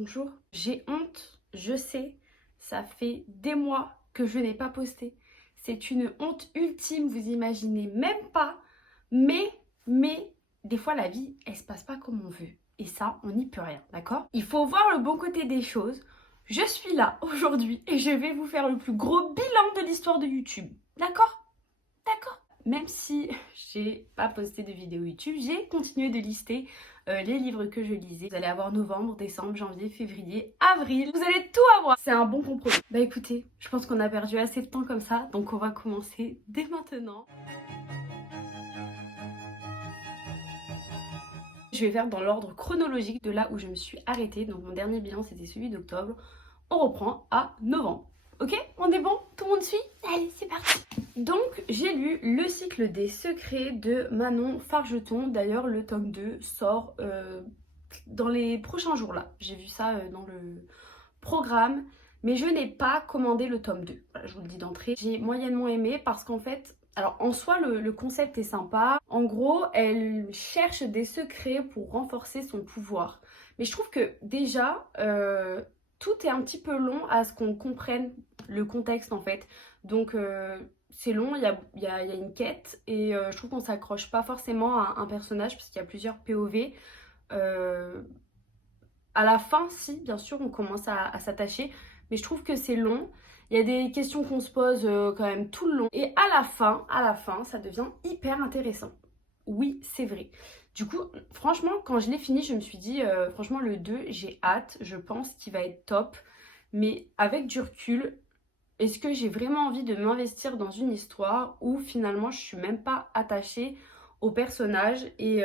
bonjour. J'ai honte, je sais, ça fait des mois que je n'ai pas posté. C'est une honte ultime, vous imaginez même pas. Mais, des fois la vie, elle se passe pas comme on veut. Et ça, on n'y peut rien, d'accord? Il faut voir le bon côté des choses. Je suis là aujourd'hui et je vais vous faire le plus gros bilan de l'histoire de YouTube. D'accord? D'accord. Même si j'ai pas posté de vidéo YouTube, j'ai continué de lister les livres que je lisais. Vous allez avoir novembre, décembre, janvier, février, avril. Vous allez tout avoir. C'est un bon compromis. Bah écoutez, je pense qu'on a perdu assez de temps comme ça, donc on va commencer dès maintenant. Je vais faire dans l'ordre chronologique de là où je me suis arrêtée. Donc mon dernier bilan c'était celui d'octobre. On reprend à novembre. Ok? On est bon? Tout le monde suit? Allez, c'est parti! Donc j'ai lu Le cycle des secrets de Manon Fargeton. D'ailleurs le tome 2 sort dans les prochains jours là. J'ai vu ça dans le programme. Mais je n'ai pas commandé le tome 2. Voilà, je vous le dis d'entrée. J'ai moyennement aimé parce qu'en fait, alors en soi le concept est sympa. En gros, elle cherche des secrets pour renforcer son pouvoir. Mais je trouve que déjà, tout est un petit peu long à ce qu'on comprenne le contexte en fait. Donc c'est long, il y a une quête et je trouve qu'on s'accroche pas forcément à un personnage parce qu'il y a plusieurs POV. Euh, à la fin, si, bien sûr, on commence à s'attacher, mais je trouve que c'est long. Il y a des questions qu'on se pose quand même tout le long. Et à la fin, ça devient hyper intéressant. Oui, c'est vrai. Du coup, franchement, quand je l'ai fini, je me suis dit, franchement, le 2, j'ai hâte. Je pense qu'il va être top. Mais avec du recul, est-ce que j'ai vraiment envie de m'investir dans une histoire où finalement, je suis même pas attachée au personnage et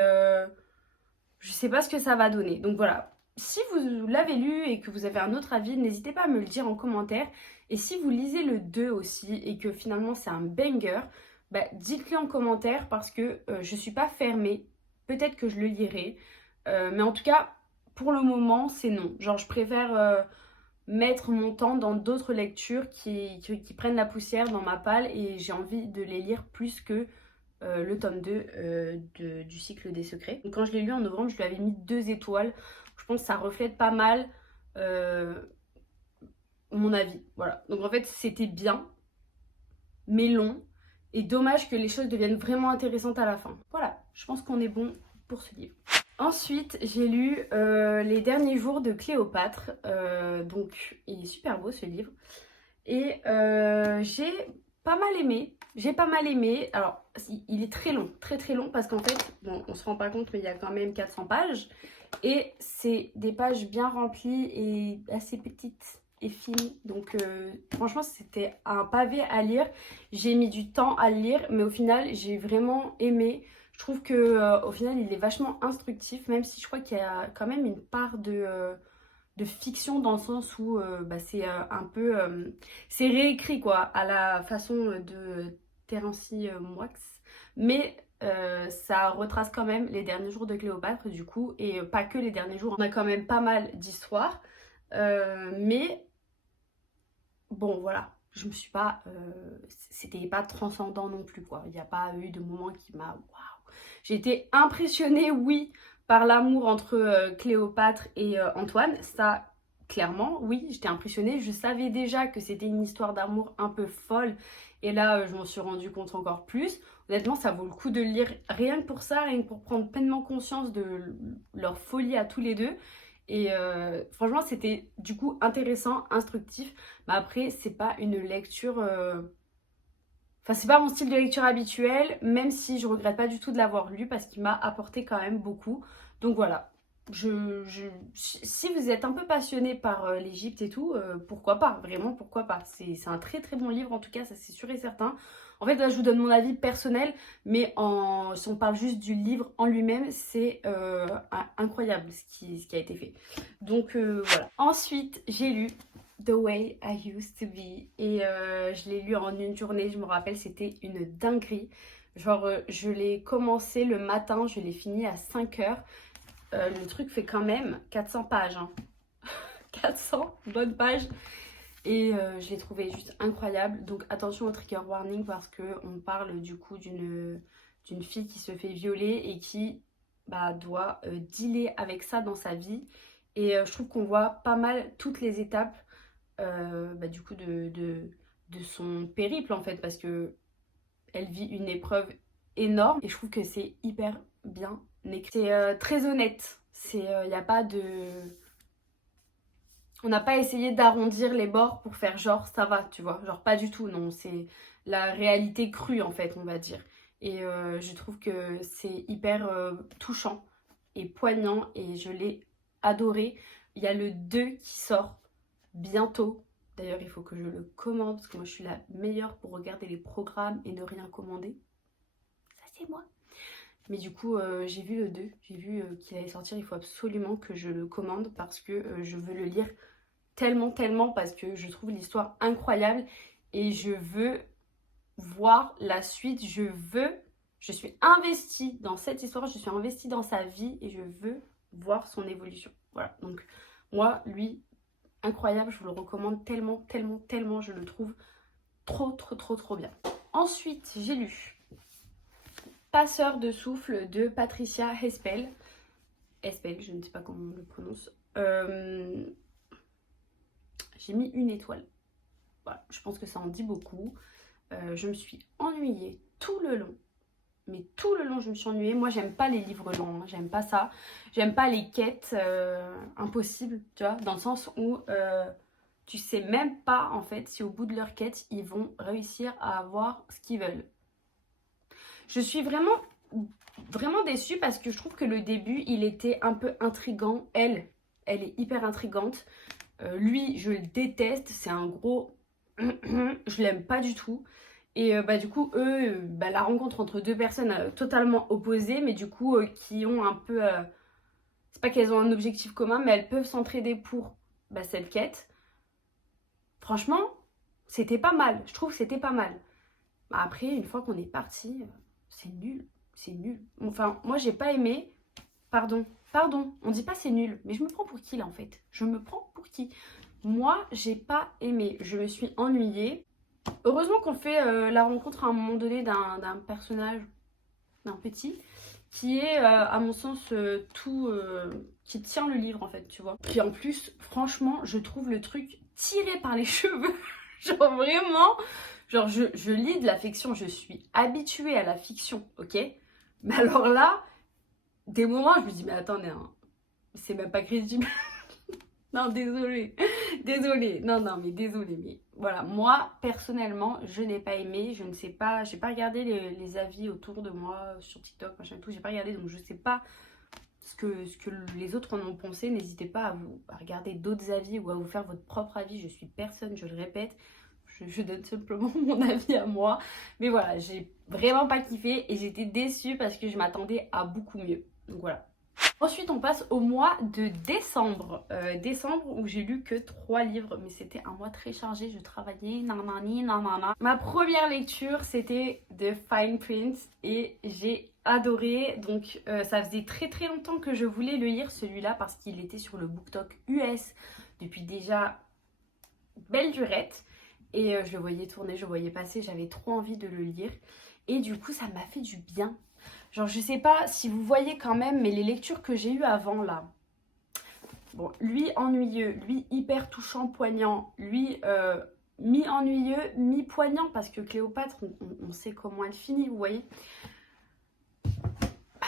je sais pas ce que ça va donner. Donc voilà. Si vous l'avez lu et que vous avez un autre avis, n'hésitez pas à me le dire en commentaire. Et si vous lisez le 2 aussi et que finalement c'est un banger, bah, dites-le en commentaire parce que je suis pas fermée. Peut-être que je le lirai. Mais en tout cas, pour le moment, c'est non. Genre, je préfère mettre mon temps dans d'autres lectures qui prennent la poussière dans ma palle et j'ai envie de les lire plus que le tome 2 du cycle des secrets. Donc, quand je l'ai lu en novembre, je lui avais mis 2 étoiles. Je pense que ça reflète pas mal euh, mon avis. Voilà. Donc en fait, c'était bien, mais long. Et dommage que les choses deviennent vraiment intéressantes à la fin. Voilà, je pense qu'on est bon pour ce livre. Ensuite, j'ai lu Les derniers jours de Cléopâtre. Donc, il est super beau ce livre. Et j'ai pas mal aimé. J'ai pas mal aimé. Alors, il est très long, très très long parce qu'en fait, bon, on se rend pas compte, mais il y a quand même 400 pages. Et c'est des pages bien remplies et assez petites et fines. Donc, franchement, c'était un pavé à lire. J'ai mis du temps à le lire, mais au final, j'ai vraiment aimé. Je trouve que au final, il est vachement instructif, même si je crois qu'il y a quand même une part de fiction dans le sens où bah, c'est un peu c'est réécrit quoi à la façon de Terence Moix, mais ça retrace quand même les derniers jours de Cléopâtre du coup et pas que les derniers jours, on a quand même pas mal d'histoires, mais bon voilà, je me suis pas c'était pas transcendant non plus quoi, il n'y a pas eu de moment qui m'a waouh, j'ai été impressionnée oui par l'amour entre Cléopâtre et Antoine, ça clairement oui, j'étais impressionnée, je savais déjà que c'était une histoire d'amour un peu folle et là je m'en suis rendu compte encore plus. Honnêtement ça vaut le coup de le lire rien que pour ça, rien que pour prendre pleinement conscience de leur folie à tous les deux. Et franchement, c'était du coup intéressant, instructif. Mais après, c'est pas une lecture. Enfin, c'est pas mon style de lecture habituel, même si je regrette pas du tout de l'avoir lu parce qu'il m'a apporté quand même beaucoup. Donc voilà. Si vous êtes un peu passionné par l'Égypte et tout, pourquoi pas, vraiment pourquoi pas. C'est un très très bon livre en tout cas, ça c'est sûr et certain. En fait là je vous donne mon avis personnel, mais si on parle juste du livre en lui-même, c'est incroyable ce qui a été fait. Donc voilà. Ensuite j'ai lu The Way I Used to Be et je l'ai lu en une journée, je me rappelle c'était une dinguerie. Genre je l'ai commencé le matin, je l'ai fini à 5 heures. Le truc fait quand même 400 pages, hein. 400 bonnes pages. Et je l'ai trouvé juste incroyable. Donc attention au trigger warning parce qu'on parle du coup d'une fille qui se fait violer et qui bah, doit dealer avec ça dans sa vie. Et je trouve qu'on voit pas mal toutes les étapes du coup de son périple en fait, parce que elle vit une épreuve énorme et je trouve que c'est hyper bien écrit. C'est très honnête, il n'y a pas de... On n'a pas essayé d'arrondir les bords pour faire genre ça va, tu vois, genre pas du tout, non, c'est la réalité crue en fait, on va dire. Et je trouve que c'est hyper touchant et poignant et je l'ai adoré. Il y a le 2 qui sort bientôt. D'ailleurs, il faut que je le commande parce que moi je suis la meilleure pour regarder les programmes et ne rien commander. Ça c'est moi. Mais du coup, j'ai vu le 2, j'ai vu qu'il allait sortir, il faut absolument que je le commande parce que je veux le lire tellement parce que je trouve l'histoire incroyable et je veux voir la suite, je suis investie dans cette histoire, je suis investie dans sa vie et je veux voir son évolution. Voilà, donc moi, lui, incroyable, je vous le recommande tellement, je le trouve trop bien. Ensuite, j'ai lu Passeur de souffle de Patricia Hespel. Hespel, je ne sais pas comment on le prononce. J'ai mis 1 étoile. Voilà, je pense que ça en dit beaucoup. Je me suis ennuyée tout le long. Mais tout le long, je me suis ennuyée. Moi, j'aime pas les livres longs. Hein. J'aime pas ça. J'aime pas les quêtes impossibles, tu vois. Dans le sens où tu sais même pas, en fait, si au bout de leur quête, ils vont réussir à avoir ce qu'ils veulent. Je suis vraiment déçue parce que je trouve que le début, il était un peu intriguant. Elle est hyper intrigante. Lui, je le déteste. C'est un gros... je l'aime pas du tout. Et du coup, eux, la rencontre entre deux personnes totalement opposées, mais du coup, qui ont un peu... c'est pas qu'elles ont un objectif commun, mais elles peuvent s'entraider pour cette quête. Franchement, c'était pas mal. Je trouve que c'était pas mal. Après, une fois qu'on est parti, c'est nul. C'est nul. Enfin, moi, j'ai pas aimé... Pardon, on dit pas c'est nul. Mais je me prends pour qui, là, en fait? Je me prends pour qui? Moi, j'ai pas aimé. Je me suis ennuyée. Heureusement qu'on fait la rencontre à un moment donné d'un personnage, d'un petit, qui est à mon sens qui tient le livre en fait, tu vois. Puis en plus, franchement, je trouve le truc tiré par les cheveux. Genre vraiment, genre je lis de la fiction, je suis habituée à la fiction, ok? Mais alors là, des moments, je me dis, mais attendez, hein, c'est même pas crédible. Non, désolée. Désolée. Non, mais désolée. Mais voilà, moi, personnellement, je n'ai pas aimé. Je ne sais pas. J'ai pas regardé les avis autour de moi sur TikTok, machin et tout. J'ai pas regardé, donc je sais pas ce que les autres en ont pensé. N'hésitez pas à regarder d'autres avis ou à vous faire votre propre avis. Je suis personne, je le répète. Je donne simplement mon avis à moi. Mais voilà, j'ai vraiment pas kiffé et j'étais déçue parce que je m'attendais à beaucoup mieux. Donc voilà. Ensuite, on passe au mois de décembre. Décembre où j'ai lu que 3 livres, mais c'était un mois très chargé. Je travaillais, nanana. Ma première lecture, c'était The Fine Print et j'ai adoré. Donc, ça faisait très longtemps que je voulais le lire celui-là parce qu'il était sur le BookTok US depuis déjà belle durette. Et je le voyais tourner, je le voyais passer, j'avais trop envie de le lire. Et du coup, ça m'a fait du bien. Genre, je sais pas si vous voyez quand même, mais les lectures que j'ai eues avant, là. Bon, lui, ennuyeux. Lui, hyper touchant, poignant. Lui, mi-ennuyeux, mi-poignant. Parce que Cléopâtre, on sait comment elle finit, vous voyez.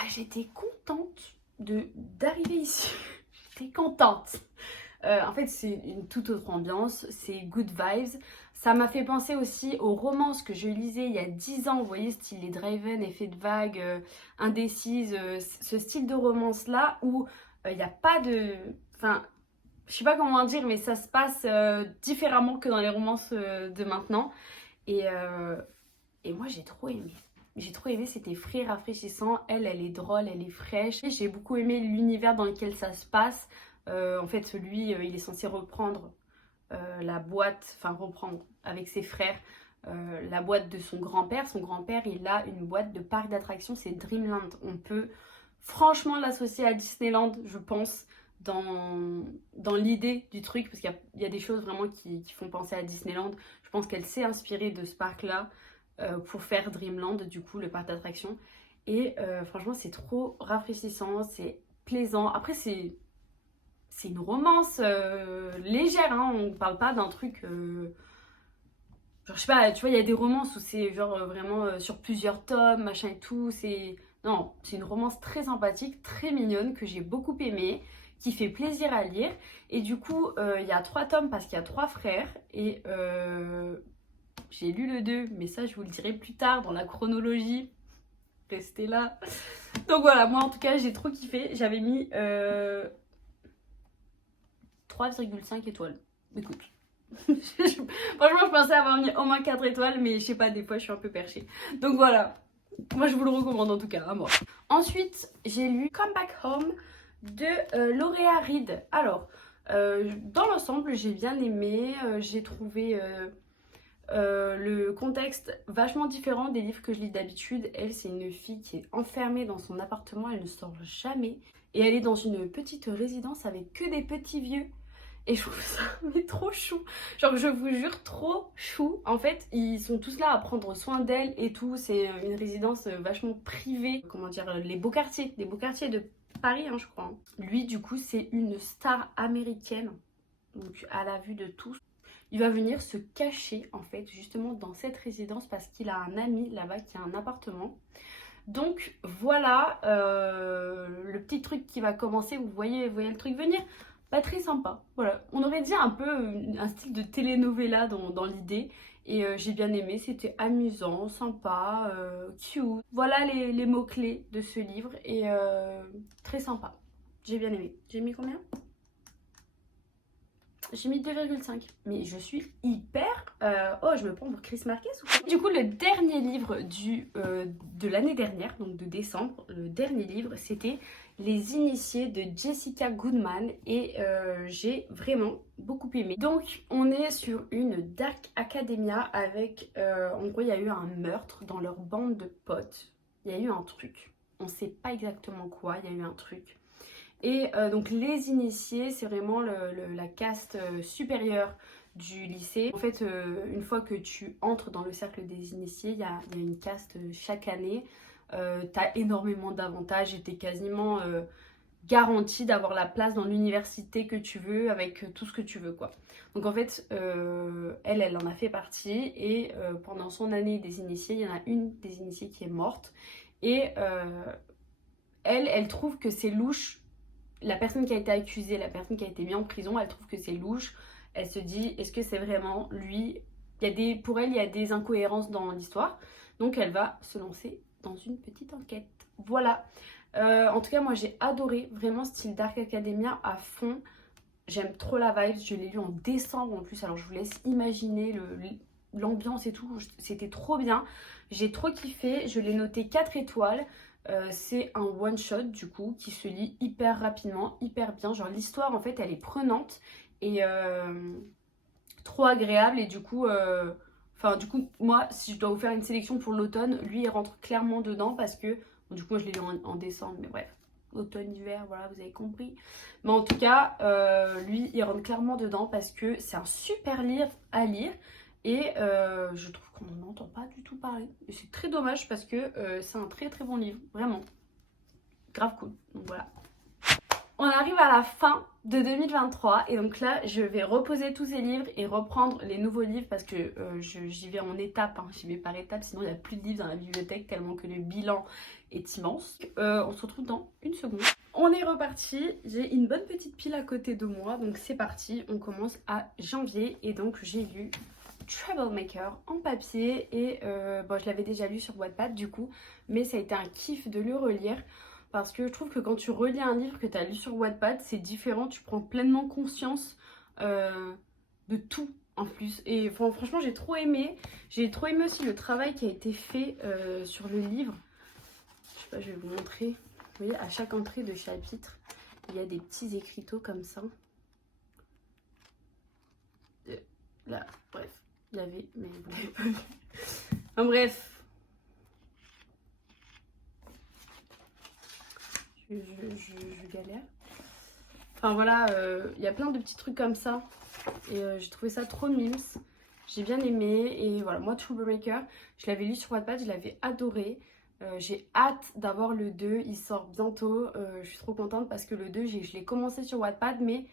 J'étais contente d'arriver ici. J'étais contente. En fait, c'est une toute autre ambiance. C'est good vibes. Ça m'a fait penser aussi aux romances que je lisais il y a 10 ans. Vous voyez, style Les Draven, Effet de vague, Indécise. Ce style de romance-là où il n'y a pas de... Enfin, je sais pas comment dire, mais ça se passe différemment que dans les romances de maintenant. Et moi, j'ai trop aimé. J'ai trop aimé, c'était frais, rafraîchissant. Elle est drôle, elle est fraîche. Et j'ai beaucoup aimé l'univers dans lequel ça se passe. En fait, lui, il est censé reprendre la boîte, enfin reprendre avec ses frères la boîte de son grand-père. Son grand-père, il a une boîte de parc d'attractions, c'est Dreamland. On peut franchement l'associer à Disneyland, je pense, dans l'idée du truc, parce qu'il y a des choses vraiment qui font penser à Disneyland. Je pense qu'elle s'est inspirée de ce parc-là pour faire Dreamland, du coup, le parc d'attractions. Et franchement, c'est trop rafraîchissant, c'est plaisant. Après, c'est c'est une romance légère, hein, on parle pas d'un truc... genre, je sais pas, tu vois, il y a des romances où c'est genre vraiment sur plusieurs tomes, machin et tout. Non, c'est une romance très sympathique, très mignonne, que j'ai beaucoup aimée, qui fait plaisir à lire. Et du coup, il y a 3 tomes parce qu'il y a 3 frères. Et j'ai lu le 2, mais ça, je vous le dirai plus tard dans la chronologie. Restez là. Donc voilà, moi en tout cas, j'ai trop kiffé. J'avais mis 3,5 étoiles. Écoute. Franchement, je pensais avoir mis au moins 4 étoiles, mais je sais pas, des fois je suis un peu perchée. Donc voilà, moi je vous le recommande en tout cas, à moi. Ensuite, j'ai lu Come Back Home de Laurea Reed. Alors, dans l'ensemble, j'ai bien aimé. J'ai trouvé le contexte vachement différent des livres que je lis d'habitude. Elle, c'est une fille qui est enfermée dans son appartement, elle ne sort jamais. Et elle est dans une petite résidence avec que des petits vieux. Et je trouve ça mais trop chou. Genre, je vous jure, trop chou. En fait, ils sont tous là à prendre soin d'elle et tout. C'est une résidence vachement privée. Comment dire, les beaux quartiers de Paris, hein, je crois. Lui, du coup, c'est une star américaine. Donc, à la vue de tous. Il va venir se cacher, en fait, justement dans cette résidence parce qu'il a un ami là-bas qui a un appartement. Donc, voilà le petit truc qui va commencer. Vous voyez le truc venir? Pas très sympa, voilà. On aurait dit un peu un style de telenovela dans l'idée. Et j'ai bien aimé, c'était amusant, sympa, cute. Voilà les mots-clés de ce livre et très sympa. J'ai bien aimé. J'ai mis combien? J'ai mis 2,5. Mais je suis hyper... Oh, je me prends pour Chris Marquez ou quoi? Du coup, le dernier livre de l'année dernière, donc de décembre, le dernier livre, c'était Les Initiés de Jessica Goodman. Et j'ai vraiment beaucoup aimé. Donc, on est sur une Dark Academia avec... en gros, il y a eu un meurtre dans leur bande de potes. Il y a eu un truc. On sait pas exactement quoi, il y a eu un truc. Et donc les initiés, c'est vraiment la caste supérieure du lycée. En fait, une fois que tu entres dans le cercle des initiés, il y a une caste chaque année. T'as énormément d'avantages et t'es quasiment garantie d'avoir la place dans l'université que tu veux avec tout ce que tu veux, quoi. Donc en fait, elle en a fait partie et pendant son année des initiés, il y en a une des initiés qui est morte. Et elle trouve que c'est louche. La personne qui a été accusée, la personne qui a été mise en prison, elle trouve que c'est louche. Elle se dit, est-ce que c'est vraiment lui? Pour elle, il y a des incohérences dans l'histoire. Donc elle va se lancer dans une petite enquête. Voilà. En tout cas, moi j'ai adoré vraiment style Dark Academia à fond. J'aime trop la vibe. Je l'ai lu en décembre en plus. Alors je vous laisse imaginer l'ambiance et tout. C'était trop bien. J'ai trop kiffé. Je l'ai noté 4 étoiles. C'est un one shot du coup qui se lit hyper rapidement, hyper bien. Genre l'histoire en fait elle est prenante et trop agréable. Et du coup, moi si je dois vous faire une sélection pour l'automne, lui il rentre clairement dedans parce que bon, du coup moi je l'ai lu en décembre, mais bref, automne, hiver, voilà, vous avez compris. Mais en tout cas, lui il rentre clairement dedans parce que c'est un super livre à lire. Et je trouve qu'on n'en entend pas du tout parler. Et c'est très dommage parce que c'est un très très bon livre. Vraiment. Grave cool. Donc voilà. On arrive à la fin de 2023. Et donc là, je vais reposer tous ces livres et reprendre les nouveaux livres parce que j'y vais en étapes. Hein. J'y vais par étapes. Sinon, il n'y a plus de livres dans la bibliothèque tellement que le bilan est immense. On se retrouve dans une seconde. On est reparti. J'ai une bonne petite pile à côté de moi. Donc c'est parti. On commence à janvier. Et donc j'ai lu Troublemaker en papier et bon, je l'avais déjà lu sur Wattpad du coup, mais ça a été un kiff de le relire parce que je trouve que quand tu relis un livre que tu as lu sur Wattpad, c'est différent, tu prends pleinement conscience de tout en plus. Et franchement, j'ai trop aimé aussi le travail qui a été fait sur le livre. Je sais pas, je vais vous montrer. Vous voyez, à chaque entrée de chapitre, il y a des petits écriteaux comme ça. Là, bref. Il y avait, mais vous l'avez pas vu. En bref. Je galère. Enfin voilà, il y a plein de petits trucs comme ça. Et j'ai trouvé ça trop mimes. J'ai bien aimé. Et voilà, moi Troublemaker, je l'avais lu sur Wattpad, je l'avais adoré. J'ai hâte d'avoir le 2, il sort bientôt. Je suis trop contente parce que le 2, je l'ai commencé sur Wattpad, mais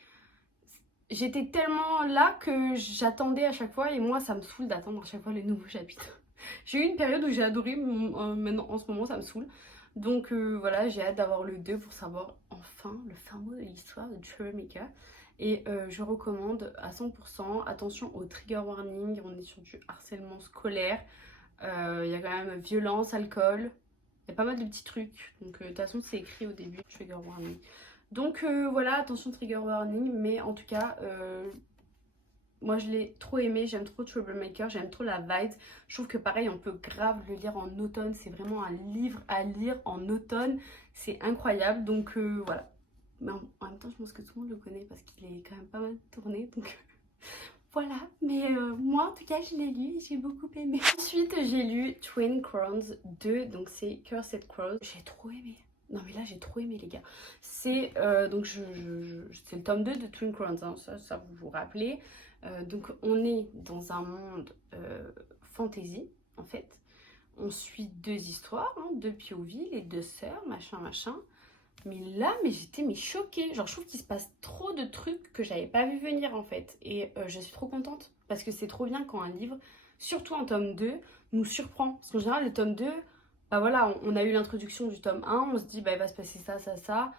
j'étais tellement là que j'attendais à chaque fois et moi ça me saoule d'attendre à chaque fois les nouveaux chapitres. J'ai eu une période où j'ai adoré, maintenant en ce moment ça me saoule. Donc voilà, j'ai hâte d'avoir le 2 pour savoir enfin le fin mot de l'histoire de Troublemaker. Et je recommande à 100%. Attention au trigger warning, on est sur du harcèlement scolaire. Il y a quand même violence, alcool. Il y a pas mal de petits trucs. Donc de toute façon c'est écrit au début, trigger warning. Donc voilà, attention trigger warning. Mais en tout cas, moi je l'ai trop aimé. J'aime trop Troublemaker, j'aime trop la vibe. Je trouve que pareil, on peut grave le lire en automne. C'est vraiment un livre à lire en automne. C'est incroyable. Donc voilà. Mais en même temps, je pense que tout le monde le connaît parce qu'il est quand même pas mal tourné. Donc voilà. Mais moi, en tout cas, je l'ai lu et j'ai beaucoup aimé. Ensuite, j'ai lu Twin Crowns 2. Donc c'est Cursed Crows. J'ai trop aimé. Non mais là j'ai trop aimé les gars. C'est donc c'est le tome 2 de Twin Crowns, hein, ça vous vous rappelez. Donc on est dans un monde fantasy en fait. On suit deux histoires, hein, deux POV, les deux sœurs, machin machin. Mais là, j'étais choquée. Genre, je trouve qu'il se passe trop de trucs que j'avais pas vu venir en fait. Et je suis trop contente parce que c'est trop bien quand un livre, surtout un tome 2, nous surprend. Parce qu'en général, le tome 2, bah voilà, on a eu l'introduction du tome 1, on se dit, bah il va se passer ça, ça, ça.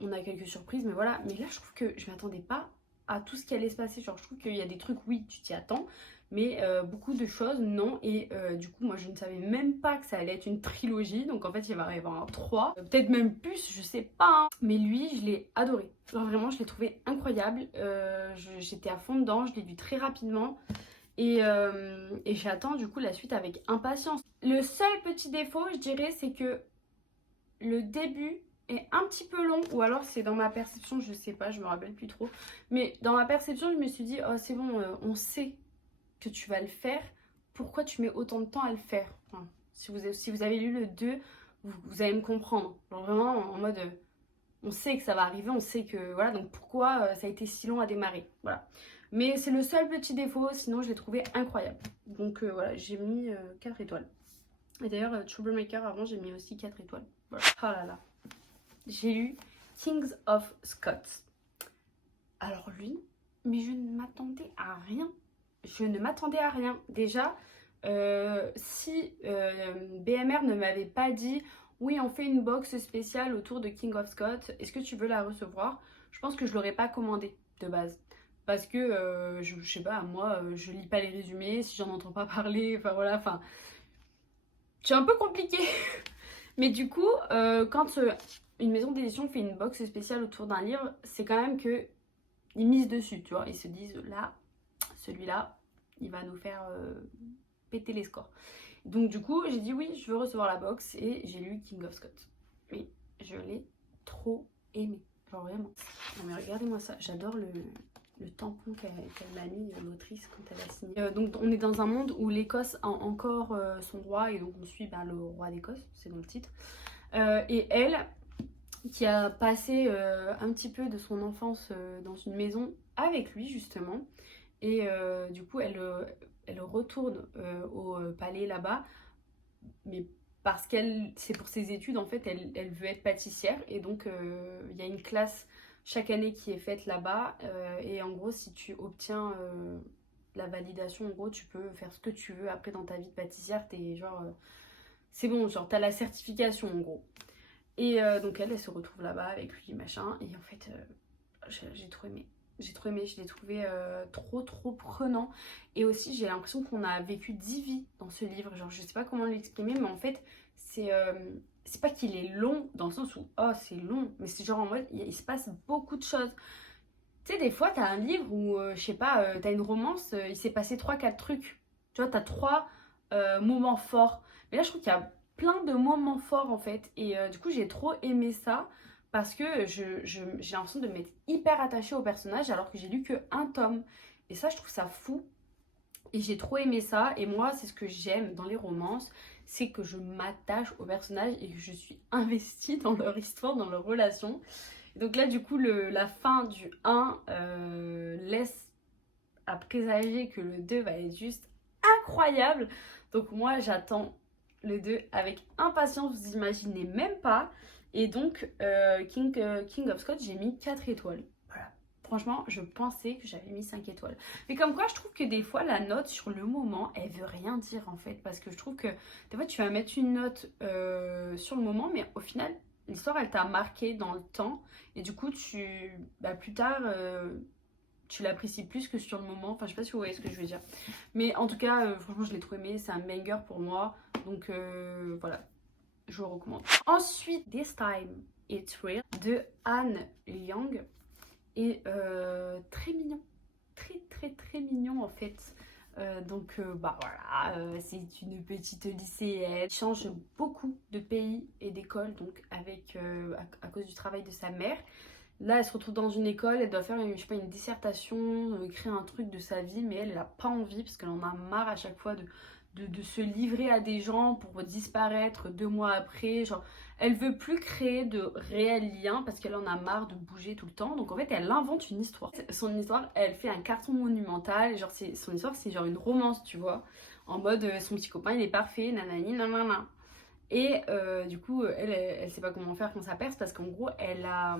On a quelques surprises, mais voilà. Mais là, je trouve que je m'attendais pas à tout ce qui allait se passer. Genre, je trouve qu'il y a des trucs, oui, tu t'y attends. Mais beaucoup de choses, non. Et du coup, moi, je ne savais même pas que ça allait être une trilogie. Donc, en fait, il va y avoir un 3. Peut-être même plus, je sais pas. Hein. Mais lui, je l'ai adoré. Genre, vraiment, je l'ai trouvé incroyable. J'étais à fond dedans. Je l'ai lu très rapidement. Et j'attends, du coup, la suite avec impatience. Le seul petit défaut, je dirais, c'est que le début est un petit peu long. Ou alors, c'est dans ma perception, je sais pas, je me rappelle plus trop. Mais dans ma perception, je me suis dit, oh, c'est bon, on sait que tu vas le faire, pourquoi tu mets autant de temps à le faire? Enfin, si vous avez lu le 2, vous allez me comprendre. Genre vraiment en mode, on sait que ça va arriver, on sait que, voilà, donc pourquoi ça a été si long à démarrer? Voilà. Mais c'est le seul petit défaut, sinon je l'ai trouvé incroyable. Donc voilà, j'ai mis 4 étoiles. Et d'ailleurs, Troublemaker, avant, j'ai mis aussi 4 étoiles. Voilà. Oh là là. J'ai lu Kings of Scots. Alors lui, mais je ne m'attendais à rien. Je ne m'attendais à rien. Déjà, si BMR ne m'avait pas dit oui, on fait une box spéciale autour de King of Scots, est-ce que tu veux la recevoir? Je pense que je l'aurais pas commandé de base. Parce que je sais pas, moi je lis pas les résumés, si j'en entends pas parler, enfin voilà, enfin. C'est un peu compliqué. Mais du coup, quand une maison d'édition fait une box spéciale autour d'un livre, c'est quand même que ils misent dessus, tu vois. Ils se disent là, celui-là, il va nous faire péter les scores. Donc du coup, j'ai dit oui, je veux recevoir la box et j'ai lu King of Scots. Et je l'ai trop aimé. Genre vraiment. Non mais regardez-moi ça, j'adore le tampon qu'elle m'a mis, l'autrice, quand elle a signé. Donc on est dans un monde où l'Écosse a encore son roi et donc on suit le roi d'Écosse, c'est dans le titre. Et elle, qui a passé un petit peu de son enfance dans une maison avec lui justement. Et du coup, elle retourne au palais là-bas, mais parce qu'elle, c'est pour ses études en fait, elle veut être pâtissière. Et donc, il y a une classe chaque année qui est faite là-bas. Et en gros, si tu obtiens la validation, en gros, tu peux faire ce que tu veux après dans ta vie de pâtissière. T'es genre, c'est bon, genre t'as la certification en gros. Et donc elle se retrouve là-bas avec lui, machin. Et en fait, j'ai trop aimé. J'ai trop aimé, je l'ai trouvé trop prenant. Et aussi, j'ai l'impression qu'on a vécu 10 vies dans ce livre. Genre, je sais pas comment l'exprimer, mais en fait, c'est pas qu'il est long dans le sens où, oh, c'est long. Mais c'est genre en mode, il se passe beaucoup de choses. Tu sais, des fois, t'as un livre où, je sais pas, t'as une romance, il s'est passé 3-4 trucs. Tu vois, t'as 3 moments forts. Mais là, je trouve qu'il y a plein de moments forts en fait. Et du coup, j'ai trop aimé ça parce que j'ai l'impression de m'être hyper attachée au personnage alors que j'ai lu que un tome. Et ça, je trouve ça fou. Et j'ai trop aimé ça. Et moi, c'est ce que j'aime dans les romances, c'est que je m'attache aux personnages et que je suis investie dans leur histoire, dans leur relation. Et donc là, du coup, la fin du 1 laisse à présager que le 2 va être juste incroyable. Donc moi, j'attends le 2 avec impatience, vous imaginez même pas. Et donc, King of Scots, j'ai mis 4 étoiles. Voilà. Franchement, je pensais que j'avais mis 5 étoiles. Mais comme quoi, je trouve que des fois, la note sur le moment, elle veut rien dire en fait. Parce que je trouve que des fois, tu vas mettre une note sur le moment, mais au final, l'histoire, elle t'a marqué dans le temps. Et du coup, plus tard, tu l'apprécies plus que sur le moment. Enfin, je sais pas si vous voyez ce que je veux dire. Mais en tout cas, franchement, je l'ai trop aimé. C'est un banger pour moi. Donc voilà, je le recommande. Ensuite, This Time It's Real de Anne Young. Et très mignon. Très très très mignon en fait. C'est une petite lycéenne qui change beaucoup de pays et d'école donc avec à cause du travail de sa mère. Là, elle se retrouve dans une école, elle doit faire je sais pas, une dissertation, écrire un truc de sa vie, mais elle n'a pas envie parce qu'elle en a marre à chaque fois de se livrer à des gens pour disparaître 2 mois après. Genre, elle veut plus créer de réels liens parce qu'elle en a marre de bouger tout le temps. Donc en fait, elle invente une histoire. Son histoire, elle fait un carton monumental. Genre, son histoire, c'est genre une romance, tu vois. En mode, son petit copain, il est parfait, nanani, nanana. Et du coup, elle sait pas comment faire quand ça perce parce qu'en gros, elle a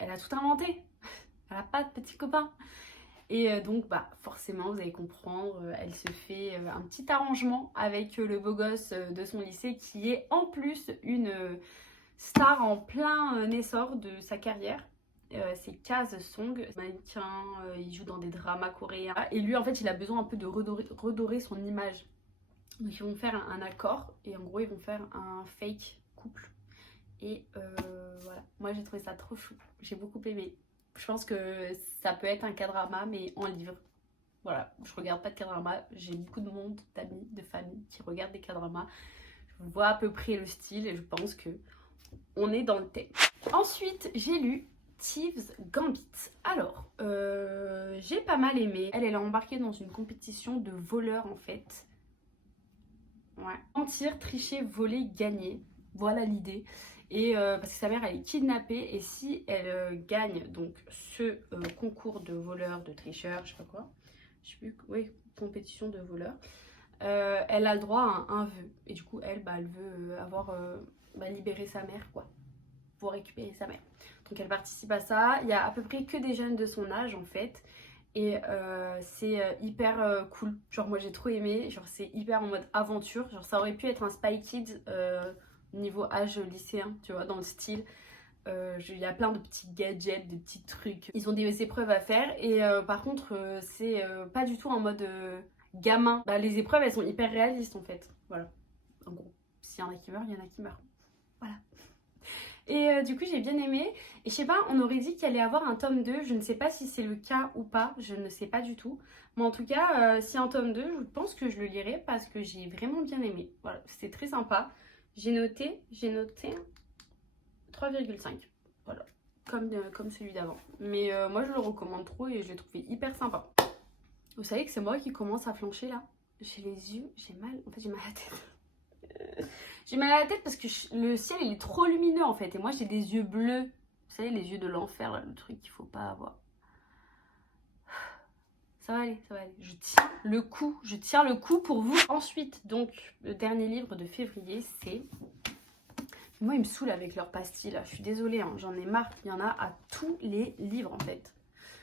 tout inventé. Elle a pas de petit copain. Et donc, forcément, vous allez comprendre, elle se fait un petit arrangement avec le beau gosse de son lycée qui est en plus une star en plein essor de sa carrière. C'est Kaz Song, mannequin, il joue dans des dramas coréens. Et lui, en fait, il a besoin un peu de redorer son image. Donc ils vont faire un accord et en gros ils vont faire un fake couple. Et voilà, moi j'ai trouvé ça trop chou, j'ai beaucoup aimé. Je pense que ça peut être un K-drama mais en livre. Voilà, je regarde pas de K-drama, j'ai beaucoup de monde, d'amis, de famille qui regardent des K-dramas. Je vois à peu près le style et je pense que on est dans le thème. Ensuite j'ai lu Thieves Gambit. Alors, j'ai pas mal aimé. Elle est embarquée dans une compétition de voleurs en fait. Ouais. Mentir, tricher, voler, gagner. Voilà l'idée. Et parce que sa mère elle est kidnappée et si elle gagne donc ce concours de voleurs, de tricheurs, je sais pas quoi, je sais plus, oui, compétition de voleurs, elle a le droit à un vœu. Et du coup elle, elle veut libérer sa mère quoi, pour récupérer sa mère. Donc elle participe à ça. Il y a à peu près que des jeunes de son âge en fait. Et c'est hyper cool. Genre moi j'ai trop aimé. Genre c'est hyper en mode aventure. Genre ça aurait pu être un Spy Kids niveau âge lycéen, tu vois, dans le style. Il y a plein de petits gadgets, de petits trucs. Ils ont des épreuves à faire. Et par contre c'est pas du tout en mode gamin. Les épreuves elles sont hyper réalistes en fait. Voilà. En gros, s'il y en a qui meurent, il y en a qui meurent. Voilà. Et du coup j'ai bien aimé. Et je sais pas, on aurait dit qu'il allait avoir un tome 2. Je ne sais pas si c'est le cas ou pas. Je ne sais pas du tout. Mais en tout cas, si un tome 2, je pense que je le lirai parce que j'ai vraiment bien aimé. Voilà, c'était très sympa. J'ai noté 3,5. Voilà, comme celui d'avant. Mais moi je le recommande trop et je l'ai trouvé hyper sympa. Vous savez que c'est moi qui commence à flancher là. J'ai les yeux, j'ai mal. En fait j'ai mal à la tête. J'ai mal à la tête parce que le ciel il est trop lumineux en fait. Et moi j'ai des yeux bleus. Vous savez, les yeux de l'enfer, là, le truc qu'il faut pas avoir. Ça va aller, ça va aller. Je tiens le coup pour vous. Ensuite, donc, le dernier livre de février, c'est... Moi, ils me saoulent avec leurs pastilles, là. Je suis désolée, hein. J'en ai marre. Il y en a à tous les livres, en fait.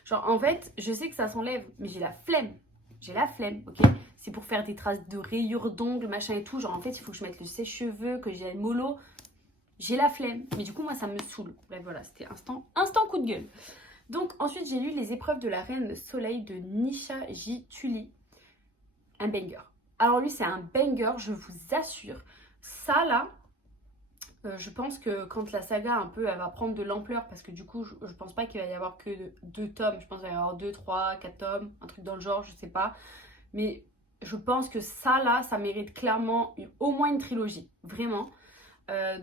Genre, en fait, je sais que ça s'enlève, mais j'ai la flemme. J'ai la flemme, ok? C'est pour faire des traces de rayures d'ongles, machin et tout. Genre, en fait, il faut que je mette le sèche-cheveux, que j'ai le mollo. J'ai la flemme. Mais du coup, moi, ça me saoule. Bref, voilà, c'était instant coup de gueule. Donc, ensuite, j'ai lu Les épreuves de la Reine Soleil de Nisha J. Tully. Un banger. Alors, lui, c'est un banger, je vous assure. Ça, là... je pense que quand la saga un peu elle va prendre de l'ampleur, parce que du coup je pense pas qu'il va y avoir que 2 tomes, je pense qu'il va y avoir 2, 3, 4 tomes, un truc dans le genre, je sais pas. Mais je pense que ça là, ça mérite clairement au moins une trilogie, vraiment.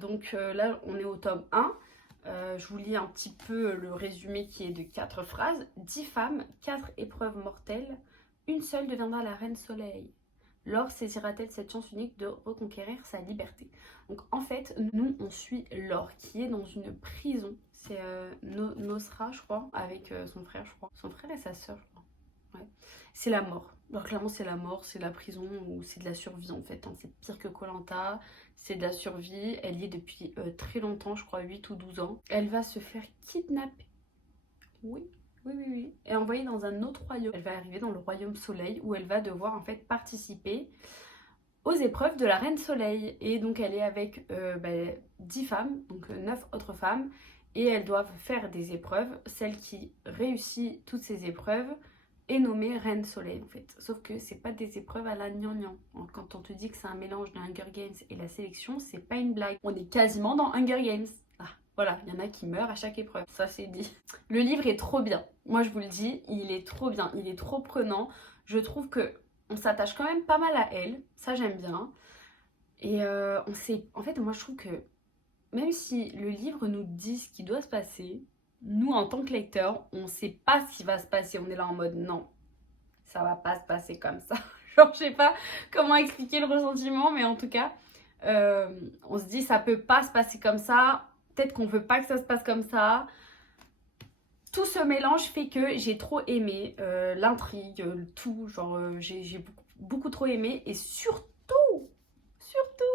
Donc là on est au tome 1. Je vous lis un petit peu le résumé qui est de 4 phrases. 10 femmes, 4 épreuves mortelles, une seule deviendra la Reine Soleil. Laure saisira-t-elle cette chance unique de reconquérir sa liberté? Donc en fait, nous on suit Laure qui est dans une prison. C'est Nosra, je crois, avec son frère, je crois. Son frère et sa soeur, je crois. Ouais. C'est la mort. Alors clairement c'est la mort, c'est la prison ou c'est de la survie en fait. Hein. C'est pire que koh, c'est de la survie. Elle y est depuis très longtemps, je crois 8 ou 12 ans. Elle va se faire kidnapper. Oui. Oui, oui, oui. Et envoyée dans un autre royaume. Elle va arriver dans le royaume soleil où elle va devoir en fait participer aux épreuves de la reine soleil. Et donc elle est avec 10 femmes, donc 9 autres femmes. Et elles doivent faire des épreuves. Celle qui réussit toutes ces épreuves est nommée reine soleil en fait. Sauf que c'est pas des épreuves à la gnangnan. Quand on te dit que c'est un mélange de Hunger Games et la sélection, c'est pas une blague. On est quasiment dans Hunger Games. Ah, voilà, il y en a qui meurent à chaque épreuve. Ça c'est dit. Le livre est trop bien. Moi je vous le dis, il est trop bien. Il est trop prenant. Je trouve que on s'attache quand même pas mal à elle. Ça j'aime bien. Et on sait... En fait, moi je trouve que même si le livre nous dit ce qui doit se passer, nous en tant que lecteurs, on sait pas ce qui va se passer. On est là en mode non, ça va pas se passer comme ça. Genre, je sais pas comment expliquer le ressentiment, mais en tout cas, on se dit ça peut pas se passer comme ça. Peut-être qu'on veut pas que ça se passe comme ça. Tout ce mélange fait que j'ai trop aimé l'intrigue, tout. Genre, j'ai beaucoup trop aimé. Et surtout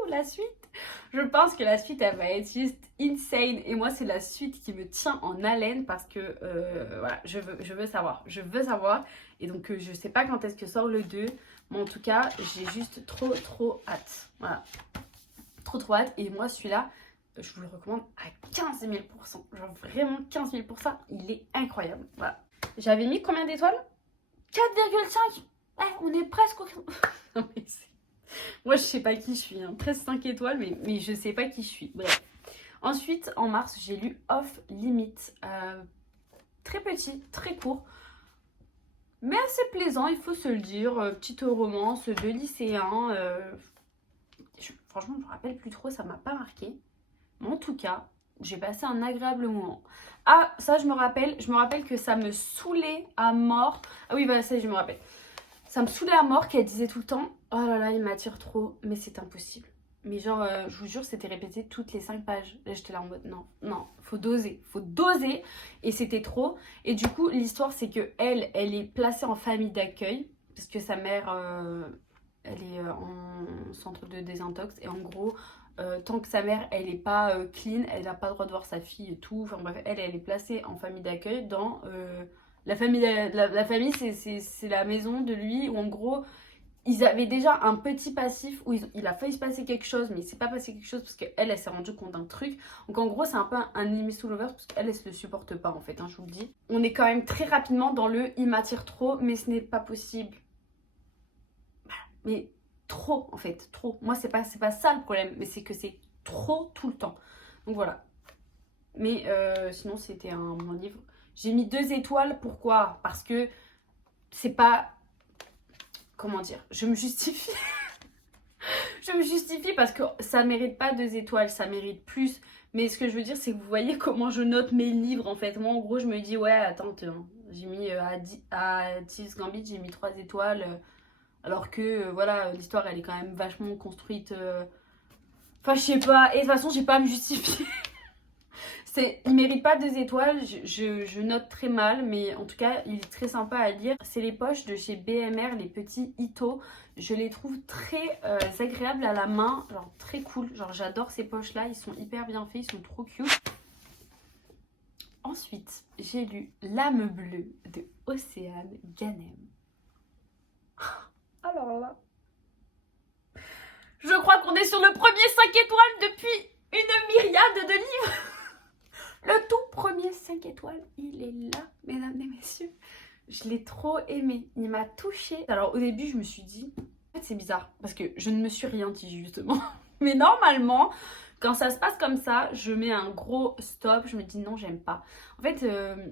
la suite. Je pense que la suite, elle va être juste insane. Et moi, c'est la suite qui me tient en haleine parce que, voilà, je veux savoir. Je veux savoir. Et donc, je sais pas quand est-ce que sort le 2. Mais en tout cas, j'ai juste trop hâte. Voilà. Trop hâte. Et moi, celui-là, je vous le recommande à 15 000%. Genre, vraiment 15 000%. Il est incroyable. Voilà. J'avais mis combien d'étoiles? 4,5. Ouais, on est presque au... Non, mais c'est... Moi, je sais pas qui je suis. Hein. 13,5 étoiles, mais je sais pas qui je suis. Bref. Ensuite, en mars, j'ai lu Off Limit. Très petit, très court. Mais assez plaisant, il faut se le dire. Petite romance de lycéen. Franchement, je me rappelle plus trop, ça m'a pas marqué. Mais en tout cas, j'ai passé un agréable moment. Ah, ça, je me rappelle que ça me saoulait à mort. Ah oui, bah ça, je me rappelle. Ça me saoulait à mort qu'elle disait tout le temps « Oh là là, il m'attire trop, mais c'est impossible. » Mais genre, je vous jure, c'était répété toutes les 5 pages. Là, j'étais là en mode « Non, faut doser. Et c'était trop. Et du coup, l'histoire, c'est que elle est placée en famille d'accueil. Parce que sa mère, elle est en centre de désintox. Et en gros, tant que sa mère, elle est pas clean, elle n'a pas le droit de voir sa fille et tout. Enfin bref, elle est placée en famille d'accueil dans... La famille c'est la maison de lui où en gros, ils avaient déjà un petit passif où il a failli se passer quelque chose, mais il s'est pas passé quelque chose parce qu'elle, elle s'est rendue compte d'un truc. Donc en gros, c'est un peu un enemies to lovers parce qu'elle, elle se le supporte pas en fait, hein, je vous le dis. On est quand même très rapidement dans le il m'attire trop, mais ce n'est pas possible. Voilà. Mais trop en fait, trop. Moi, c'est pas ça le problème, mais c'est que c'est trop tout le temps. Donc voilà. Mais sinon, c'était un bon livre. J'ai mis 2 étoiles, pourquoi? Parce que c'est pas... Comment dire? Je me justifie. Je me justifie parce que ça mérite pas 2 étoiles, ça mérite plus. Mais ce que je veux dire, c'est que vous voyez comment je note mes livres en fait. Moi, en gros, je me dis, ouais, attends, j'ai mis à Tiff's Gambit, j'ai mis 3 étoiles. Alors que, voilà, l'histoire, elle est quand même vachement construite. Enfin, je sais pas. Et de toute façon, j'ai pas à me justifier. Il mérite pas 2 étoiles, je note très mal, mais en tout cas, il est très sympa à lire. C'est les poches de chez BMR, les petits Ito. Je les trouve très agréables à la main, genre très cool. Genre, j'adore ces poches-là, ils sont hyper bien faits, ils sont trop cute. Ensuite, j'ai lu L'âme bleue de Océane Ganem. Alors là, je crois qu'on est sur le premier 5 étoiles depuis une myriade de livres. Le tout premier 5 étoiles, il est là, mesdames et messieurs. Je l'ai trop aimé, il m'a touchée. Alors au début, je me suis dit, en fait c'est bizarre, parce que je ne me suis rien dit justement. Mais normalement, quand ça se passe comme ça, je mets un gros stop, je me dis non, j'aime pas. En fait,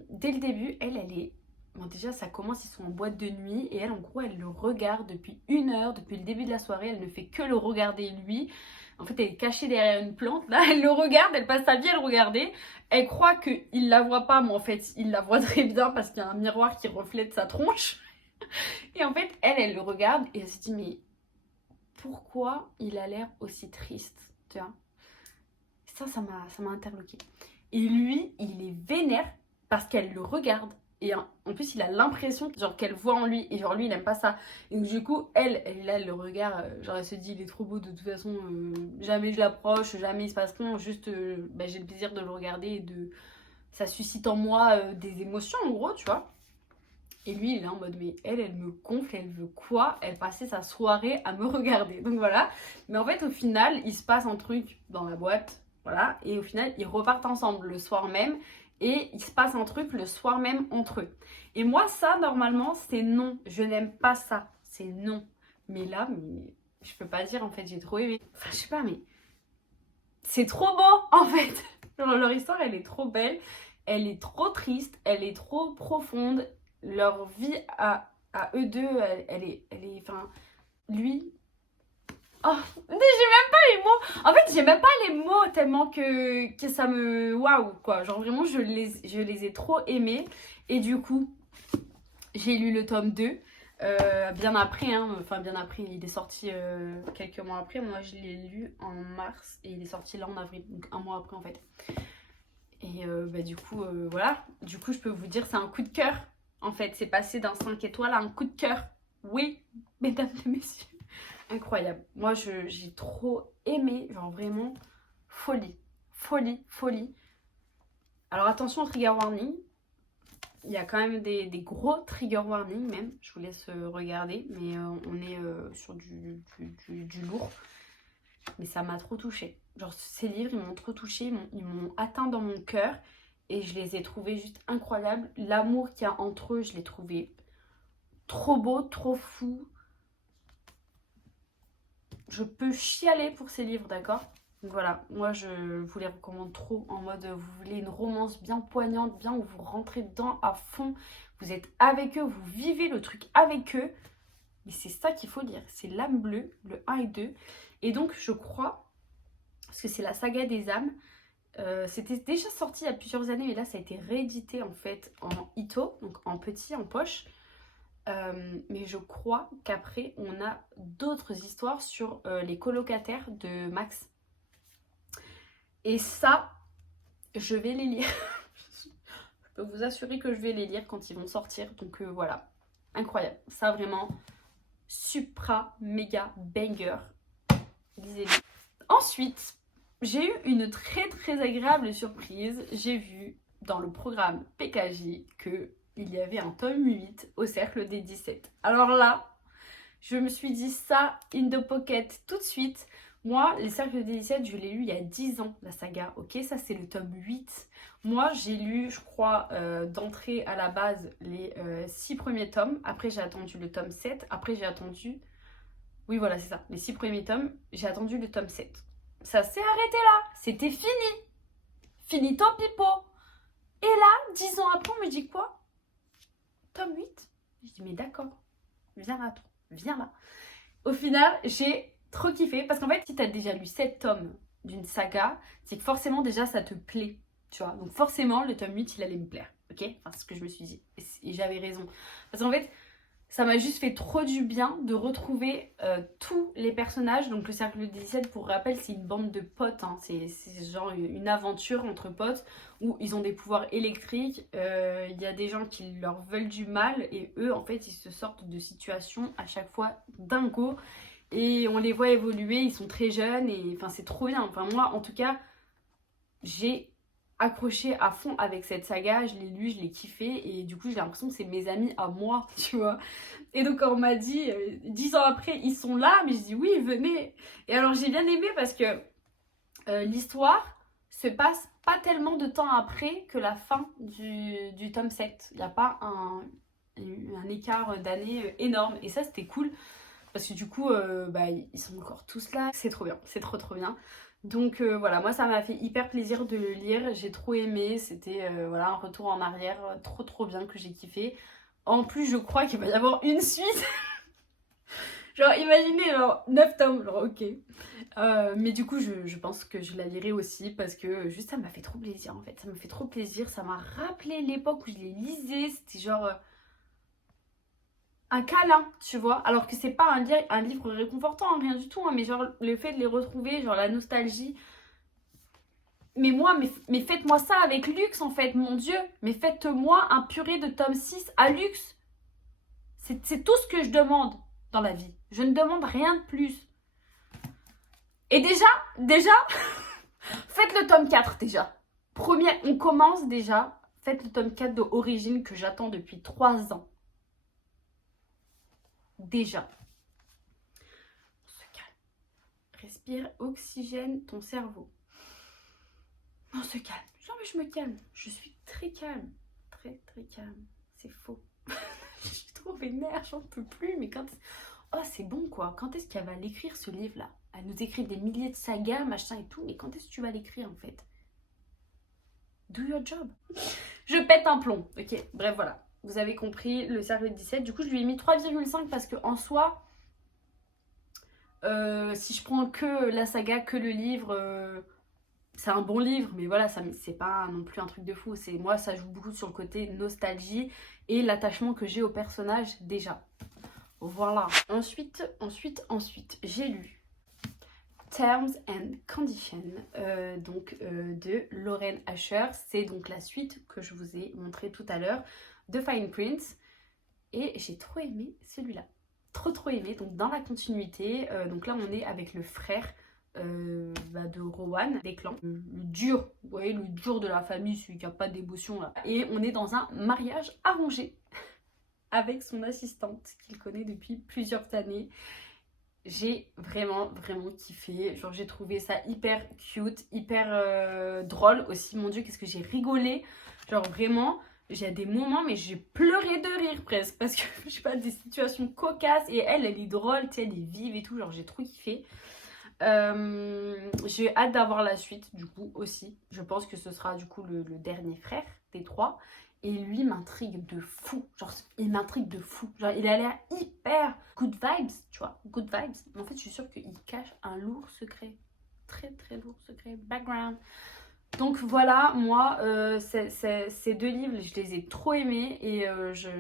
dès le début, elle est... Bon déjà, ça commence, ils sont en boîte de nuit, et elle, en gros, elle le regarde depuis 1 heure, depuis le début de la soirée, elle ne fait que le regarder lui. En fait, elle est cachée derrière une plante. Là, elle le regarde, elle passe sa vie à le regarder. Elle croit qu'il la voit pas, mais en fait, il la voit très bien parce qu'il y a un miroir qui reflète sa tronche. Et en fait, elle le regarde et elle se dit, mais pourquoi il a l'air aussi triste, tu vois? Ça m'a interloqué. Et lui, il est vénère parce qu'elle le regarde et en plus il a l'impression genre qu'elle voit en lui et genre lui il aime pas ça. Et donc du coup elle le regard, genre elle se dit il est trop beau de toute façon, jamais je l'approche, jamais il se passe rien, juste bah, j'ai le plaisir de le regarder et de ça suscite en moi des émotions en gros tu vois. Et lui, il est en mode, mais elle me gonfle, elle veut quoi? Elle passait sa soirée à me regarder. Donc voilà. Mais en fait, au final, il se passe un truc dans la boîte. Voilà. Et au final, ils repartent ensemble le soir même. Et il se passe un truc le soir même entre eux. Et moi, ça, normalement, c'est non. Je n'aime pas ça. C'est non. Mais là, mais je peux pas dire, en fait, j'ai trop aimé. Enfin, je sais pas, mais c'est trop beau, en fait. Genre, leur histoire, elle est trop belle. Elle est trop triste. Elle est trop profonde. Leur vie à eux deux, elle est, enfin, lui. Oh, j'ai même pas les mots. En fait, j'ai même pas les mots tellement que ça me, waouh, quoi. Genre vraiment, je les ai trop aimés. Et du coup, j'ai lu le tome 2. Bien après, hein. Enfin bien après, il est sorti quelques mois après. Moi, je l'ai lu en mars et il est sorti là en avril, donc un mois après en fait. Et bah, du coup, voilà. Du coup, je peux vous dire, c'est un coup de cœur. En fait, c'est passé d'un 5 étoiles à un coup de cœur. Oui, mesdames et messieurs. Incroyable. Moi, j'ai trop aimé. Genre vraiment, folie. Folie, folie. Alors attention au trigger warning. Il y a quand même des gros trigger warning même. Je vous laisse regarder. Mais on est sur du lourd. Mais ça m'a trop touchée. Genre ces livres, ils m'ont trop touchée. Ils m'ont atteint dans mon cœur. Et je les ai trouvés juste incroyables. L'amour qu'il y a entre eux, je l'ai trouvé trop beau, trop fou. Je peux chialer pour ces livres, d'accord? Donc voilà, moi je vous les recommande trop en mode vous voulez une romance bien poignante, bien où vous rentrez dedans à fond, vous êtes avec eux, vous vivez le truc avec eux. Mais c'est ça qu'il faut lire, c'est L'âme bleue, le 1 et 2. Et donc je crois, parce que c'est la saga des âmes, c'était déjà sorti il y a plusieurs années, mais là ça a été réédité en fait en ito, donc en petit, en poche. Mais je crois qu'après on a d'autres histoires sur les colocataires de Max. Et ça, je vais les lire. Je peux vous assurer que je vais les lire quand ils vont sortir. Donc voilà, incroyable. Ça vraiment, supra méga banger. Lisez-les. Ensuite, j'ai eu une très très agréable surprise. J'ai vu dans le programme PKJ que il y avait un tome 8 au cercle des 17. Alors là, je me suis dit ça in the pocket tout de suite. Moi, les cercles des 17, je l'ai lu il y a 10 ans, la saga. Ok, ça c'est le tome 8. Moi, j'ai lu, je crois, d'entrée à la base, les 6 premiers tomes. Après, j'ai attendu le tome 7. Après, j'ai attendu... Oui, voilà, c'est ça. Les 6 premiers tomes. J'ai attendu le tome 7. Ça s'est arrêté là. C'était fini. Finito pipo. Et là, 10 ans après, on me dit quoi? Tome 8. Je dis, mais d'accord. Viens là, toi. Viens là. Au final, j'ai trop kiffé. Parce qu'en fait, si t'as déjà lu 7 tomes d'une saga, c'est que forcément, déjà, ça te plaît. Tu vois. Donc forcément, le tome 8, il allait me plaire. Ok? Enfin, c'est ce que je me suis dit. Et j'avais raison. Parce qu'en fait, ça m'a juste fait trop du bien de retrouver tous les personnages. Donc le cercle des 17, pour rappel, c'est une bande de potes. Hein. C'est genre une aventure entre potes où ils ont des pouvoirs électriques. Il y a des gens qui leur veulent du mal. Et eux, en fait, ils se sortent de situations à chaque fois dingo. Et on les voit évoluer. Ils sont très jeunes. Et enfin, c'est trop bien. Enfin, moi, en tout cas, j'ai accroché à fond avec cette saga, je l'ai lu, je l'ai kiffé et du coup j'ai l'impression que c'est mes amis à moi, tu vois. Et donc quand on m'a dit 10 ans après ils sont là, mais je dis oui venez. Et alors j'ai bien aimé parce que l'histoire se passe pas tellement de temps après que la fin du tome 7. Il n'y a pas un écart d'années énorme et ça c'était cool parce que du coup bah, ils sont encore tous là, c'est trop bien, c'est trop bien. Donc voilà, moi ça m'a fait hyper plaisir de le lire, j'ai trop aimé, c'était voilà, un retour en arrière trop bien que j'ai kiffé. En plus je crois qu'il va y avoir une suite. Genre imaginez genre 9 tomes, genre ok. Mais du coup je pense que je la lirai aussi parce que juste ça m'a fait trop plaisir en fait. Ça m'a fait trop plaisir, ça m'a rappelé l'époque où je les lisais, c'était genre... un câlin, tu vois, alors que c'est pas un livre réconfortant, hein, rien du tout, hein, mais genre le fait de les retrouver, genre la nostalgie, Mais faites-moi ça avec luxe en fait, mon Dieu. Mais faites-moi un purée de tome 6 à luxe. C'est tout ce que je demande dans la vie. Je ne demande rien de plus. Et déjà, faites le tome 4 déjà. Premier, on commence déjà. Faites le tome 4 de Origine que j'attends depuis 3 ans. Déjà. On se calme. Respire, oxygène ton cerveau. On se calme. Genre, mais je me calme. Je suis très calme. Très, très calme. C'est faux. Je suis trop vénère, j'en peux plus. Mais quand... Oh, c'est bon, quoi. Quand est-ce qu'elle va l'écrire, ce livre-là? Elle nous écrit des milliers de sagas, machin et tout. Mais quand est-ce que tu vas l'écrire, en fait? Do your job. Je pète un plomb. Ok, bref, voilà. Vous avez compris, le cercle de 17. Du coup, je lui ai mis 3,5 parce que en soi, si je prends que la saga, que le livre, c'est un bon livre, mais voilà, c'est pas non plus un truc de fou. Moi, ça joue beaucoup sur le côté nostalgie et l'attachement que j'ai au personnage déjà. Voilà. Ensuite, j'ai lu Terms and Conditions de Lauren Asher. C'est donc la suite que je vous ai montré tout à l'heure de Fine Print. Et j'ai trop aimé celui-là. Trop aimé. Donc dans la continuité, donc là on est avec le frère de Rowan, des clans. Le dur, vous voyez, le dur de la famille, celui qui n'a pas d'émotion là. Et on est dans un mariage arrangé avec son assistante qu'il connaît depuis plusieurs années. J'ai vraiment kiffé. Genre j'ai trouvé ça hyper cute, hyper drôle aussi. Mon Dieu, qu'est-ce que j'ai rigolé. Genre vraiment, j'ai des moments, mais j'ai pleuré de rire presque. Parce que, je sais pas, des situations cocasses. Et elle est drôle, tu sais, elle est vive et tout. Genre j'ai trop kiffé. J'ai hâte d'avoir la suite du coup aussi. Je pense que ce sera du coup le dernier frère des 3. Et lui m'intrigue de fou. Genre il m'intrigue de fou. Genre il a l'air hyper good vibes, tu vois. Good vibes. Mais en fait je suis sûre qu'il cache un lourd secret. Très lourd secret. Background. Donc voilà, moi ces 2 livres je les ai trop aimés. Et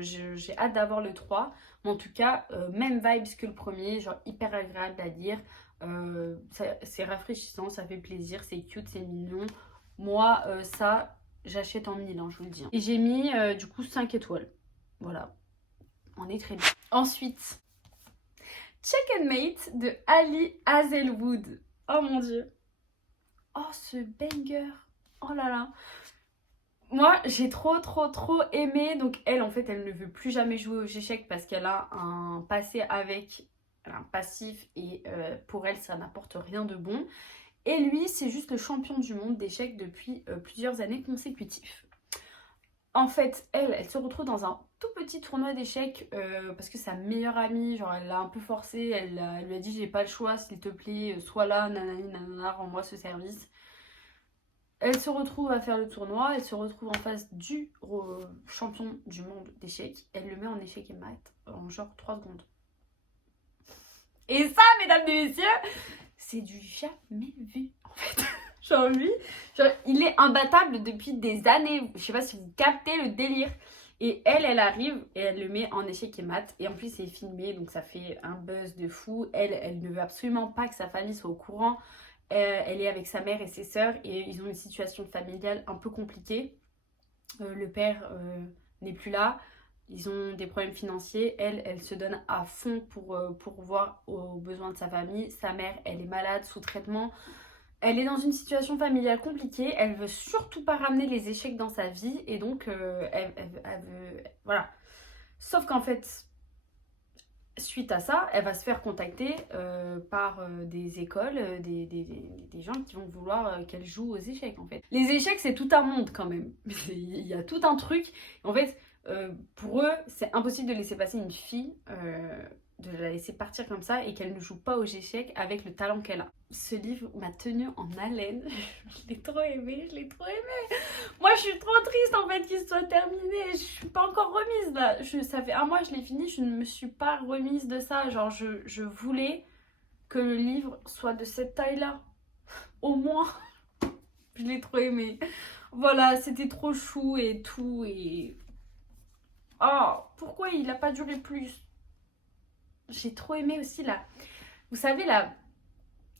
j'ai hâte d'avoir le 3. Mais en tout cas même vibes que le premier. Genre hyper agréable à lire. C'est rafraîchissant, ça fait plaisir, c'est cute, c'est mignon. Moi, ça, j'achète en 1000, hein, je vous le dis. Et j'ai mis, du coup, 5 étoiles. Voilà, on est très bien. Ensuite, Checkmate de Ali Hazelwood. Oh mon Dieu. Oh, ce banger. Oh là là. Moi, j'ai trop aimé. Donc, elle, en fait, elle ne veut plus jamais jouer aux échecs parce qu'elle a un passé avec... Elle a un passif et pour elle, ça n'apporte rien de bon. Et lui, c'est juste le champion du monde d'échecs depuis plusieurs années consécutives. En fait, elle se retrouve dans un tout petit tournoi d'échecs parce que sa meilleure amie, genre, elle l'a un peu forcée. Elle lui a dit, j'ai pas le choix, s'il te plaît, sois là, nanani, nanana, rends-moi ce service. Elle se retrouve à faire le tournoi, elle se retrouve en face du champion du monde d'échecs. Elle le met en échec et mat en genre 3 secondes. Et ça, mesdames et messieurs, c'est du jamais vu, en fait. Genre lui, il est imbattable depuis des années. Je sais pas si vous captez le délire. Et elle arrive et elle le met en échec et mat. Et en plus, c'est filmé, donc ça fait un buzz de fou. Elle ne veut absolument pas que sa famille soit au courant. Elle est avec sa mère et ses sœurs et ils ont une situation familiale un peu compliquée. Le père n'est plus là. Ils ont des problèmes financiers. Elle se donne à fond pour voir aux besoins de sa famille. Sa mère, elle est malade, sous traitement. Elle est dans une situation familiale compliquée. Elle veut surtout pas ramener les échecs dans sa vie. Et donc, elle veut... Voilà. Sauf qu'en fait, suite à ça, elle va se faire contacter par des écoles, des gens qui vont vouloir qu'elle joue aux échecs, en fait. Les échecs, c'est tout un monde, quand même. Il y a tout un truc. En fait... pour eux, c'est impossible de laisser passer une fille, de la laisser partir comme ça et qu'elle ne joue pas aux échecs avec le talent qu'elle a. Ce livre m'a tenue en haleine. Je l'ai trop aimé, Moi, je suis trop triste en fait qu'il soit terminé. Je suis pas encore remise là. Ça fait un mois que je l'ai fini, je ne me suis pas remise de ça. Genre, je voulais que le livre soit de cette taille-là. Au moins. Je l'ai trop aimé. Voilà, c'était trop chou et tout et... Oh, pourquoi il n'a pas duré plus? J'ai trop aimé aussi vous savez,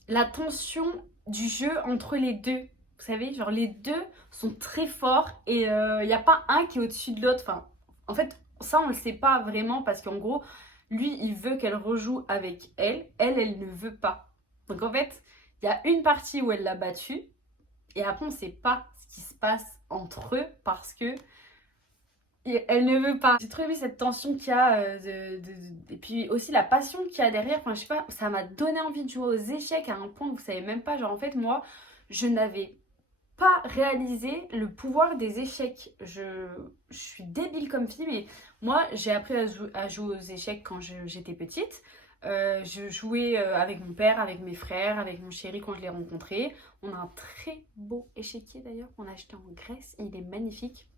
la tension du jeu entre les deux. Vous savez, genre les deux sont très forts et il n'y a pas un qui est au-dessus de l'autre. Enfin, en fait, ça on le sait pas vraiment parce qu'en gros, lui il veut qu'elle rejoue avec elle, elle ne veut pas. Donc en fait, il y a une partie où elle l'a battu et après on sait pas ce qui se passe entre eux parce que elle ne veut pas. J'ai trop aimé cette tension qu'il y a et puis aussi la passion qu'il y a derrière. Enfin, je sais pas, ça m'a donné envie de jouer aux échecs à un point où vous savez même pas. Genre, en fait, moi, je n'avais pas réalisé le pouvoir des échecs. Je suis débile comme fille, mais moi, j'ai appris à jouer aux échecs quand j'étais petite. Je jouais avec mon père, avec mes frères, avec mon chéri quand je l'ai rencontré. On a un très beau échiquier d'ailleurs qu'on a acheté en Grèce. Il est magnifique.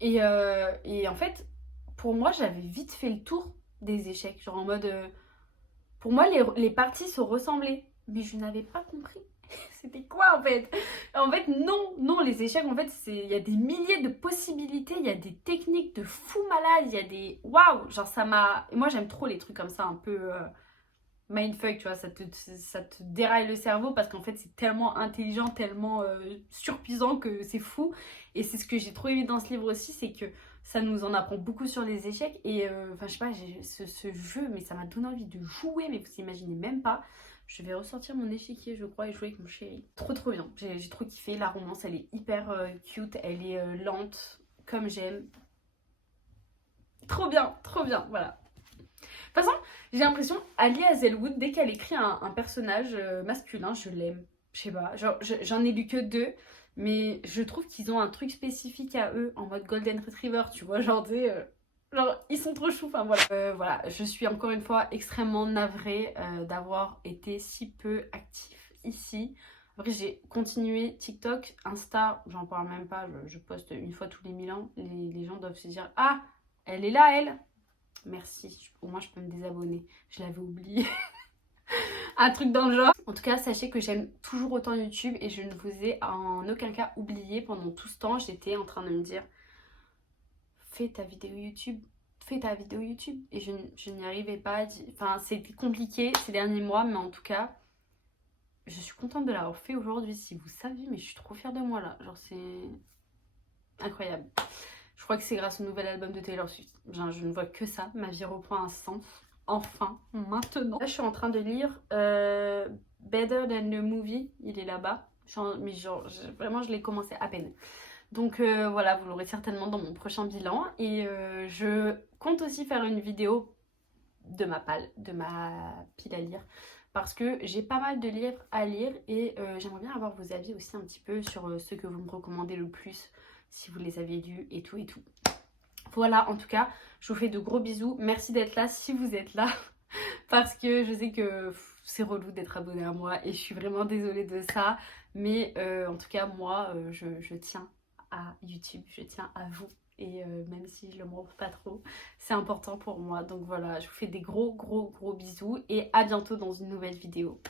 Et en fait, pour moi, j'avais vite fait le tour des échecs. Genre en mode. Pour moi, les parties se ressemblaient. Mais je n'avais pas compris. C'était quoi en fait? En fait, non, non, les échecs, en fait, il y a des milliers de possibilités. Il y a des techniques de fou malade. Il y a des. Waouh! Genre, ça m'a. Et moi, j'aime trop les trucs comme ça, un peu. Mindfuck, tu vois, ça te déraille le cerveau parce qu'en fait c'est tellement intelligent, tellement surpuissant que c'est fou. Et c'est ce que j'ai trop aimé dans ce livre aussi, c'est que ça nous en apprend beaucoup sur les échecs. Et enfin, je sais pas, ce jeu, mais ça m'a donné envie de jouer, mais vous imaginez même pas. Je vais ressortir mon échiquier, je crois, et jouer avec mon chéri. Trop trop bien, j'ai trop kiffé. La romance, elle est hyper cute, elle est lente, comme j'aime. Trop bien, voilà. De toute façon, j'ai l'impression, Ali Hazelwood, dès qu'elle écrit un personnage masculin, je l'aime. Je sais pas, genre, j'en ai lu que deux, mais je trouve qu'ils ont un truc spécifique à eux, en mode Golden Retriever, tu vois, genre, genre ils sont trop choux, enfin voilà. Voilà, je suis encore une fois extrêmement navrée d'avoir été si peu actif ici. Après, j'ai continué TikTok, Insta, j'en parle même pas, je poste une fois tous les 1000 ans. Les gens doivent se dire, ah, elle est là, elle. Merci, au moins je peux me désabonner. Je l'avais oublié. Un truc dans le genre. En tout cas, sachez que j'aime toujours autant YouTube et je ne vous ai en aucun cas oublié pendant tout ce temps. J'étais en train de me dire, fais ta vidéo YouTube. Fais ta vidéo YouTube. Et je n'y arrivais pas. Enfin, c'était compliqué ces derniers mois, mais en tout cas, je suis contente de l'avoir fait aujourd'hui. Si vous saviez, mais je suis trop fière de moi là. Genre, c'est incroyable. Je crois que c'est grâce au nouvel album de Taylor Swift. Je ne vois que ça. Ma vie reprend un sens. Enfin, maintenant. Là, je suis en train de lire Better Than the Movie. Il est là-bas. Mais genre, vraiment, je l'ai commencé à peine. Donc voilà, vous l'aurez certainement dans mon prochain bilan. Et je compte aussi faire une vidéo de ma pile à lire. Parce que j'ai pas mal de livres à lire. Et j'aimerais bien avoir vos avis aussi un petit peu sur ceux que vous me recommandez le plus. Si vous les avez lus et tout et tout. Voilà, en tout cas, je vous fais de gros bisous. Merci d'être là si vous êtes là. Parce que je sais que c'est relou d'être abonné à moi et je suis vraiment désolée de ça. Mais en tout cas, moi, je tiens à YouTube, je tiens à vous. Et même si je le montre pas trop, c'est important pour moi. Donc voilà, je vous fais des gros bisous et à bientôt dans une nouvelle vidéo.